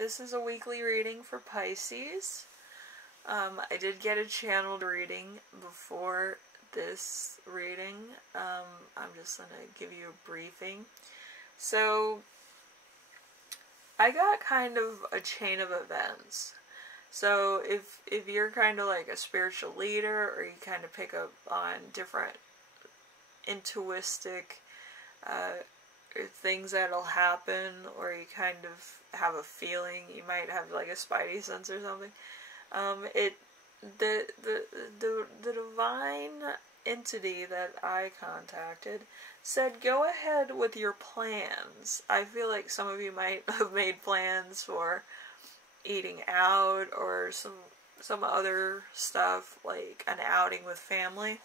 this is a weekly reading for Pisces. I did get a channeled reading before this reading. I'm just going to give you a briefing. So, I got kind of a chain of events. So, if you're kind of like a spiritual leader, or you kind of pick up on different intuitive things that'll happen, or you kind of have a feeling, you might have like a spidey sense or something. The divine entity that I contacted said, go ahead with your plans. I feel like some of you might have made plans for eating out or some other stuff, like an outing with family.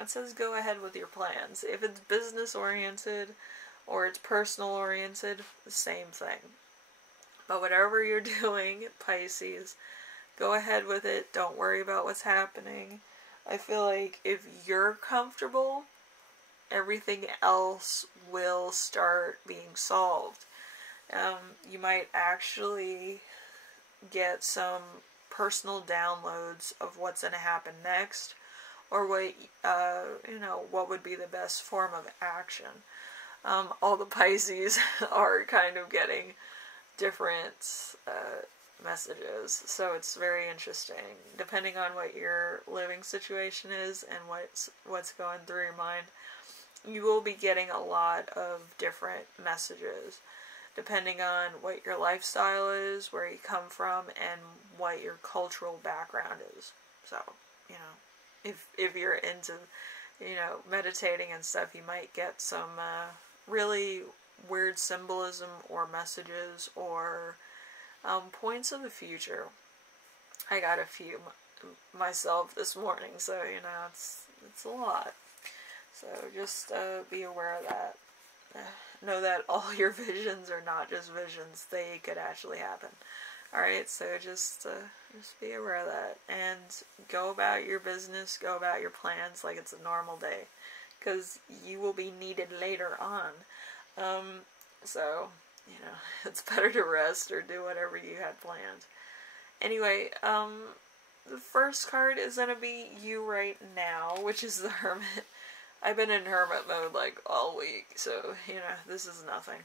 It says go ahead with your plans. If it's business oriented or it's personal oriented, the same thing. But whatever you're doing, Pisces, go ahead with it. Don't worry about what's happening. I feel like if you're comfortable, everything else will start being solved. You might actually get some personal downloads of what's going to happen next, or what would be the best form of action. All the Pisces are kind of getting different messages, so it's very interesting. Depending on what your living situation is and what's going through your mind, you will be getting a lot of different messages, depending on what your lifestyle is, where you come from, and what your cultural background is. So, if you're into, meditating and stuff, you might get some really weird symbolism or messages or points of the future. I got a few myself this morning, so it's a lot. So just be aware of that. Know that all your visions are not just visions; they could actually happen. All right, so just be aware of that, and go about your business, go about your plans like it's a normal day, because you will be needed later on. So, it's better to rest or do whatever you had planned. Anyway, the first card is going to be you right now, which is the Hermit. I've been in Hermit mode like all week, so, this is nothing.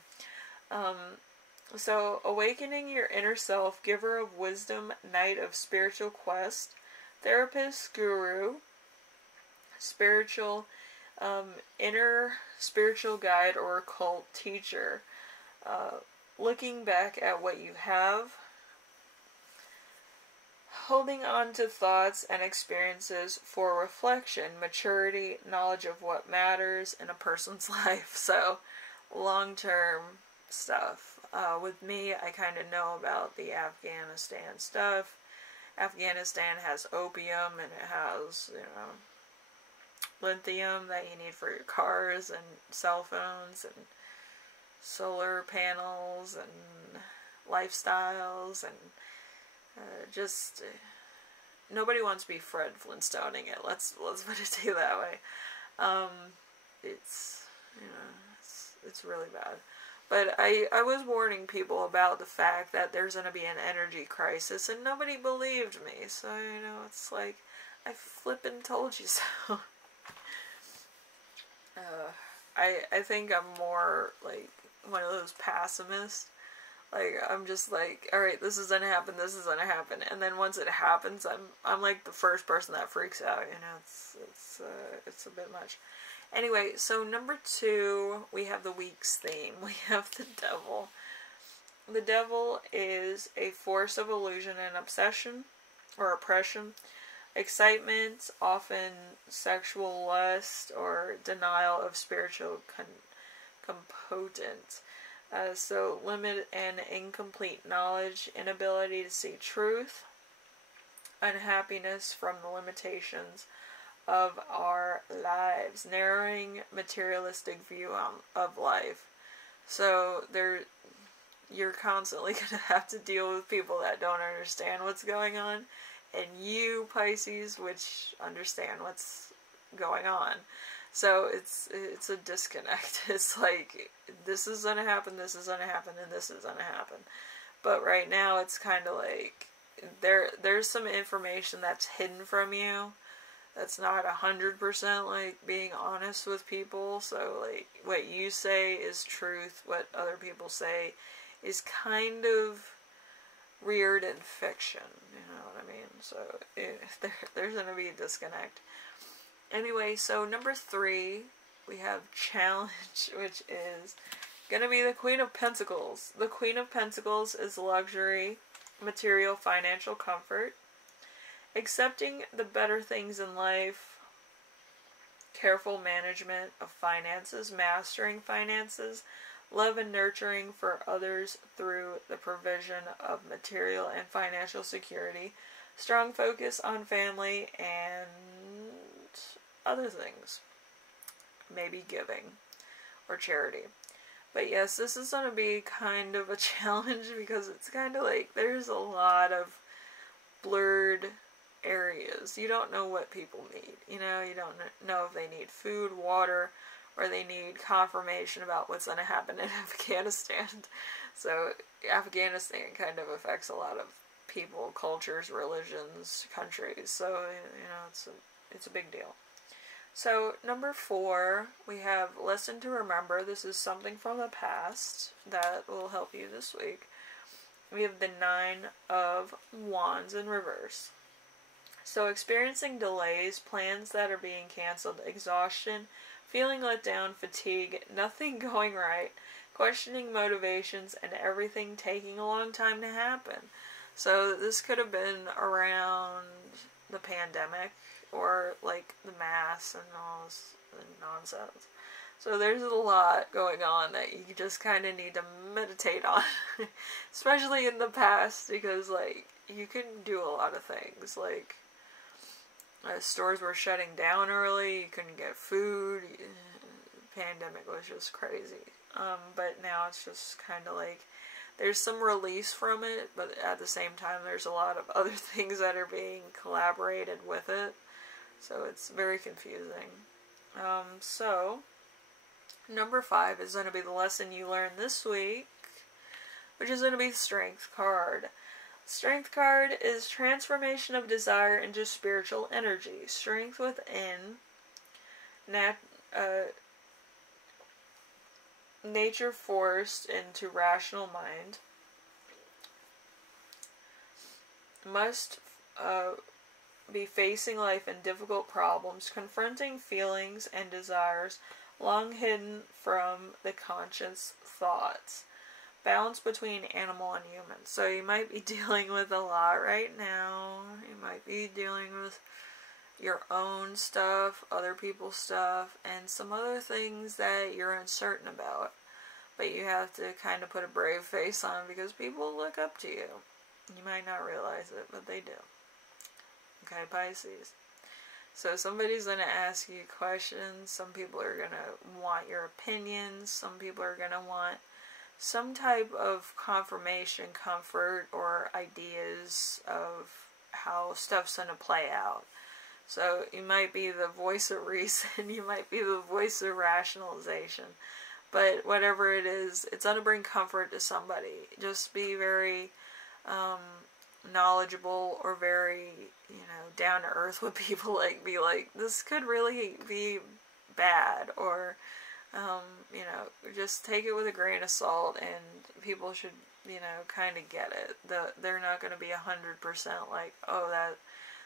So, awakening your inner self, giver of wisdom, knight of spiritual quest, therapist, guru, spiritual, inner spiritual guide, or occult teacher. Looking back at what you have, holding on to thoughts and experiences for reflection, maturity, knowledge of what matters in a person's life. So, long-term stuff. With me, I kind of know about the Afghanistan stuff. Afghanistan has opium, and it has, lithium that you need for your cars and cell phones and solar panels and lifestyles, and just nobody wants to be Fred Flintstoning it. Let's put it that way. It's really bad. But I was warning people about the fact that there's going to be an energy crisis, and nobody believed me. So, it's like, I flippin' told you so. I think I'm more like one of those pessimists. Like, I'm just like, alright, this is gonna happen, and then once it happens, I'm like the first person that freaks out, it's a bit much. Anyway, so number 2, we have the week's theme. We have the devil. The devil is a force of illusion and obsession, or oppression, excitement, often sexual lust, or denial of spiritual component. So limit and incomplete knowledge, inability to see truth, unhappiness from the limitations of our lives, narrowing materialistic view of life. So you're constantly going to have to deal with people that don't understand what's going on, and you, Pisces, which understand what's going on. So it's a disconnect. It's like, this is going to happen, and this is going to happen. But right now it's kind of like there's some information that's hidden from you that's not 100% like being honest with people. So like what you say is truth, what other people say is kind of weird and fiction, you know what I mean? So there's going to be a disconnect. Anyway, so number 3, we have challenge, which is going to be the Queen of Pentacles. The Queen of Pentacles is luxury, material, financial comfort, accepting the better things in life, careful management of finances, mastering finances, love and nurturing for others through the provision of material and financial security, strong focus on family and other things, maybe giving or charity. But yes, this is going to be kind of a challenge because it's kind of like there's a lot of blurred areas. You don't know what people need. You know, you don't know if they need food, water, or they need confirmation about what's going to happen in Afghanistan. So Afghanistan kind of affects a lot of people, cultures, religions, countries. So, you know, it's a big deal. So number 4, we have lesson to remember. This is something from the past that will help you this week. We have the 9 of Wands in reverse. So experiencing delays, plans that are being canceled, exhaustion, feeling let down, fatigue, nothing going right, questioning motivations, and everything taking a long time to happen. So this could have been around the pandemic or like the mass and all this nonsense. So there's a lot going on that you just kind of need to meditate on, especially in the past, because like you couldn't do a lot of things. Like stores were shutting down early, you couldn't get food, pandemic was just crazy. But now it's just kind of like there's some release from it, but at the same time there's a lot of other things that are being collaborated with it. So it's very confusing. So number 5 is going to be the lesson you learned this week, which is going to be the Strength card. Strength card is transformation of desire into spiritual energy. Strength within, nature forced into rational mind. Must be facing life and difficult problems, confronting feelings and desires long hidden from the conscious thoughts. Balance between animal and human. So you might be dealing with a lot right now. You might be dealing with your own stuff, other people's stuff, and some other things that you're uncertain about. But you have to kind of put a brave face on because people look up to you. You might not realize it, but they do. Okay, Pisces. So somebody's going to ask you questions. Some people are going to want your opinions. Some people are going to want some type of confirmation, comfort, or ideas of how stuff's going to play out. So you might be the voice of reason. You might be the voice of rationalization. But whatever it is, it's going to bring comfort to somebody. Just be very knowledgeable or very, down to earth with people. Like, be like, this could really be bad, or just take it with a grain of salt, and people should, kind of get it. They're not going to be 100% like, oh,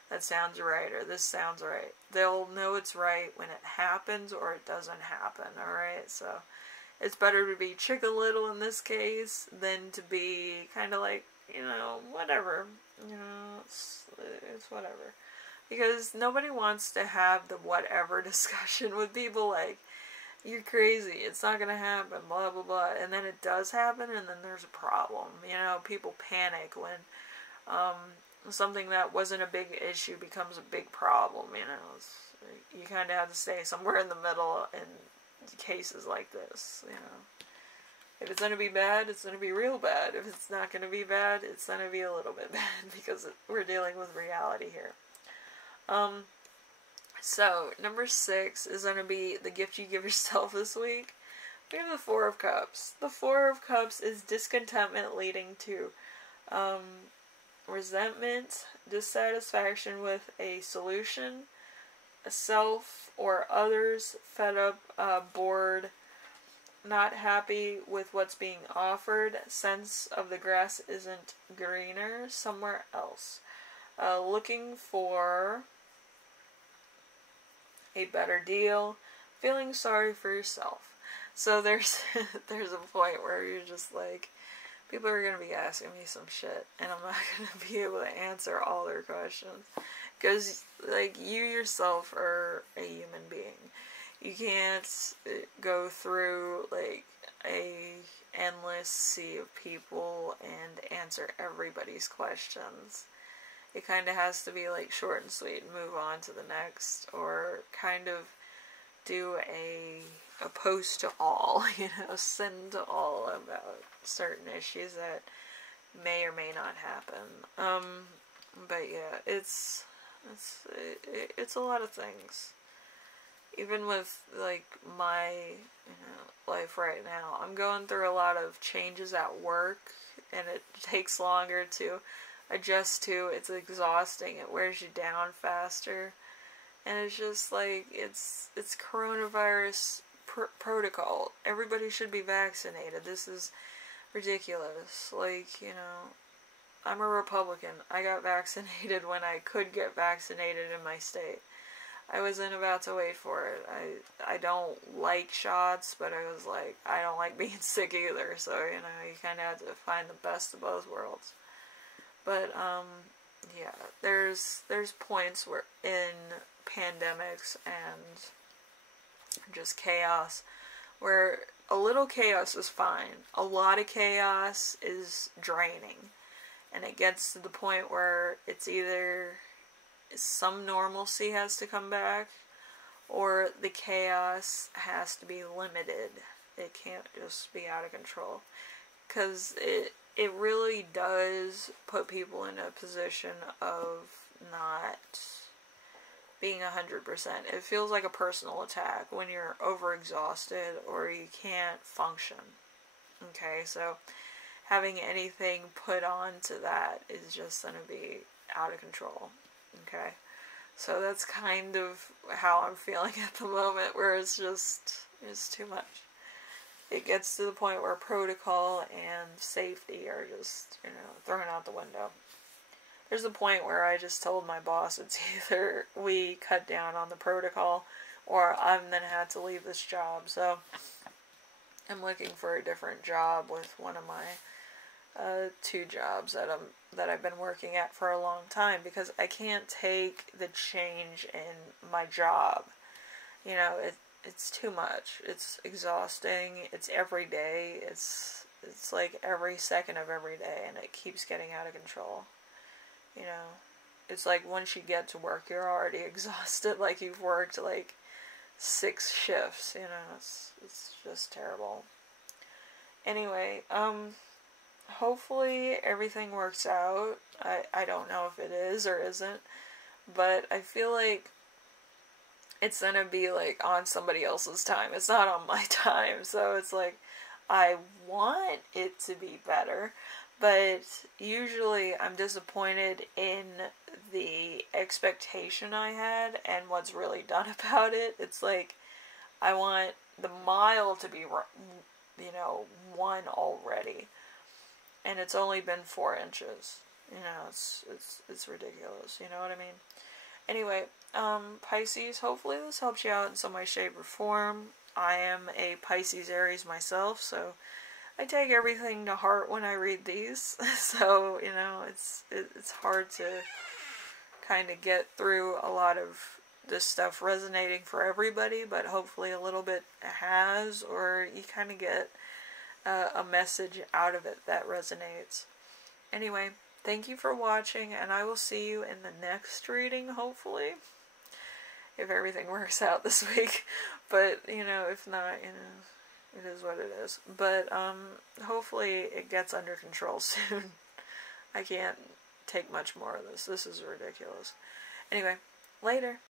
that sounds right, or this sounds right. They'll know it's right when it happens or it doesn't happen, alright? So it's better to be Chicken Little in this case than to be kind of like, whatever. It's whatever. Because nobody wants to have the whatever discussion with people like, you're crazy, it's not going to happen, blah, blah, blah. And then it does happen, and then there's a problem. People panic when something that wasn't a big issue becomes a big problem, You kind of have to stay somewhere in the middle in cases like this, If it's going to be bad, it's going to be real bad. If it's not going to be bad, it's going to be a little bit bad, because we're dealing with reality here. So, number 6 is going to be the gift you give yourself this week. We have the 4 of Cups. The 4 of Cups is discontentment leading to Resentment, dissatisfaction with a solution, a self or others, fed up, bored, not happy with what's being offered, sense of the grass isn't greener somewhere else, looking for a better deal, feeling sorry for yourself. So there's there's a point where you're just like, people are going to be asking me some shit, and I'm not going to be able to answer all their questions. Because, like, you yourself are a human being. You can't go through, like, a endless sea of people and answer everybody's questions. It kind of has to be, like, short and sweet and move on to the next, or kind of do a post to all, you know, send to all about certain issues that may or may not happen. But yeah, it's a lot of things. Even with, like, my, you know, life right now, I'm going through a lot of changes at work, and it takes longer to adjust to. It's exhausting. It wears you down faster. And it's just like, it's coronavirus protocol. Everybody should be vaccinated. This is ridiculous. Like, you know, I'm a Republican. I got vaccinated when I could get vaccinated in my state. I wasn't about to wait for it. I don't like shots, but I was like, I don't like being sick either. So, you know, you kind of have to find the best of both worlds. But, yeah, there's points where in pandemics and just chaos where a little chaos is fine. A lot of chaos is draining. And it gets to the point where it's either some normalcy has to come back, or the chaos has to be limited. It can't just be out of control. Because it really does put people in a position of not being 100%. It feels like a personal attack when you're overexhausted or you can't function. Okay, so having anything put on to that is just going to be out of control. Okay, so that's kind of how I'm feeling at the moment, where it's too much. It gets to the point where protocol and safety are just, you know, thrown out the window. There's a point where I just told my boss it's either we cut down on the protocol or I'm going to have to leave this job. So I'm looking for a different job with one of my 2 jobs that I've been working at for a long time, because I can't take the change in my job. You know, it's too much. It's exhausting. It's every day. It's like every second of every day, and it keeps getting out of control. You know, it's like once you get to work, you're already exhausted, like you've worked like 6 shifts, you know, it's just terrible. Anyway, hopefully everything works out. I don't know if it is or isn't, but I feel like it's gonna be like on somebody else's time. It's not on my time, so it's like I want it to be better. But usually I'm disappointed in the expectation I had and what's really done about it. It's like I want the mile to be, you know, 1 already. And it's only been 4 inches. You know, it's ridiculous. You know what I mean? Anyway, Pisces, hopefully this helps you out in some way, shape, or form. I am a Pisces Aries myself, so I take everything to heart when I read these, so, you know, it's hard to kind of get through a lot of this stuff resonating for everybody, but hopefully a little bit has, or you kind of get a message out of it that resonates. Anyway, thank you for watching, and I will see you in the next reading, hopefully, if everything works out this week, but, you know, if not, you know, it is what it is. But, hopefully it gets under control soon. I can't take much more of this. This is ridiculous. Anyway, later.